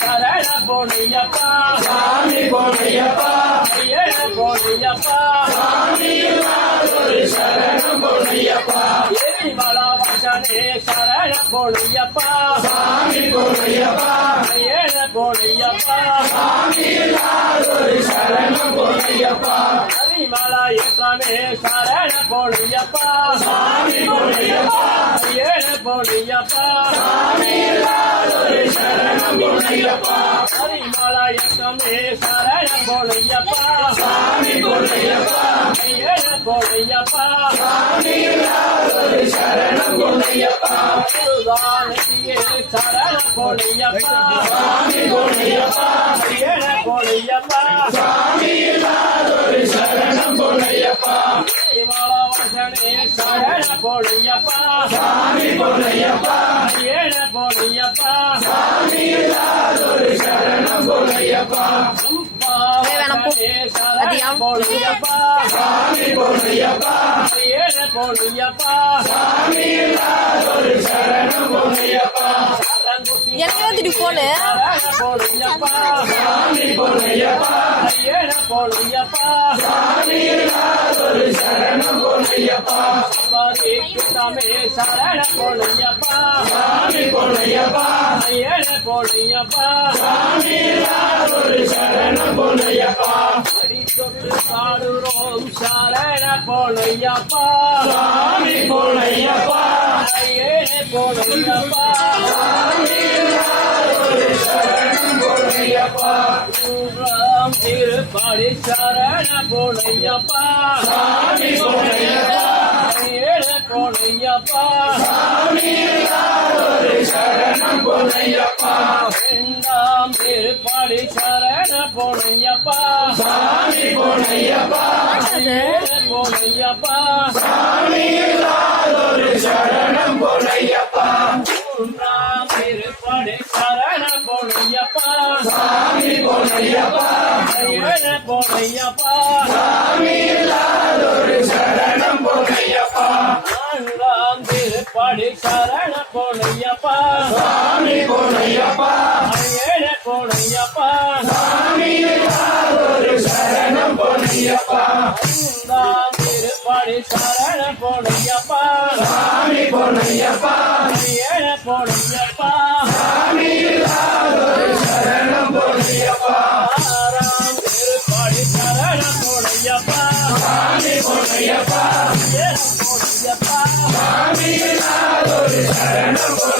சரண பொன்னையப்பா சாமி பொன்னையப்பா. ஏழ பொன்னையப்பா. சாமி சரணம் பொன்னையப்பா எரிமலா வசனே சரண பொன்னையப்பா. சாமி பொன்னையப்பா. ஏழ பொன்னையப்பா. சாமி சரணம் பொன்னையப்பா எரிமலா யுத்தமே சரண பொன்னையப்பா சாமி பொன்னையப்பா ஏழ பொன்னையப்பா சாமி இல்லாதொரு சரணம் பொன்னையப்பா எரிமலா யுத்தமே சரண போலையப்பா சாமி போலையப்பா. ஏழ போலையப்பா சாமி இல்லாதொரு சரணம் பொன்னையப்பா முருகானத்தியே சரண பொன்னையப்பா சாமி போலையப்பா ஏழ போலையப்பா சாமி இல்லாதொரு சரணம் சரண சாமி போலையப்பா சாமி இல்லாதொரு சரணம் சாமி எனக்கு வந்துட்டு போனு சாமி சரண ஏழ பாடுறோம் சரண பொழியப்பா சாமி பொன்னையப்பா ஏழ பொழியப்பா சாமி சரணம் சரண சாமி சாமி சரணம் இரண்டாம் திருப்பாடி சரண பொழியப்பா சாமி பொன்னையப்பா ஏழ சாமி இல்லாதொரு சரணம் பொன்னையப்பா திருப்பாடி சரண பொழியப்பா சாமி பொன்னையப்பா ஏழ சாமி இல்லாதொரு சரணம் பொன்னையப்பா திருப்பாடி சரண பொழியப்பா சாமி பொன்னையப்பா இல்லாதொரு சரணம் பொன்னையப்பா திருப்படி சரண பொழியப்பா சாமி பொன்னையப்பா ஏழ பொழியப்பா சாமி சரணம் பொன்னையப்பா. திருப்படி சரண பொழியப்பா சாமி பொன்னையப்பா. ஏழ பொழியப்பா சாமி சரணம் பொன்னையப்பா.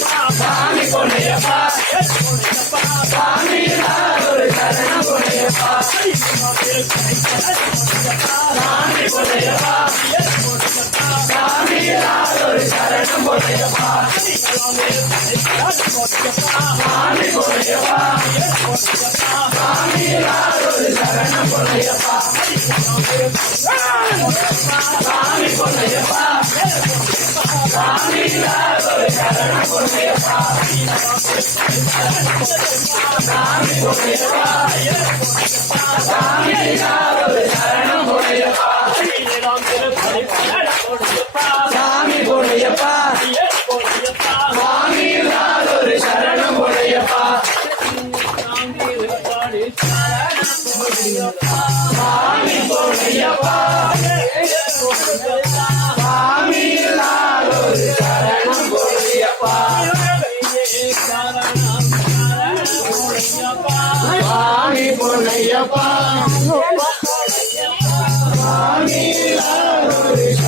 சாமி பொன்னையப்பா சாமி இல்லாதொரு சரணம் பொன்னையப்பா சாமி பொன்னையப்பா சாமி இல்லாதொரு சாமி பொன்னையப்பா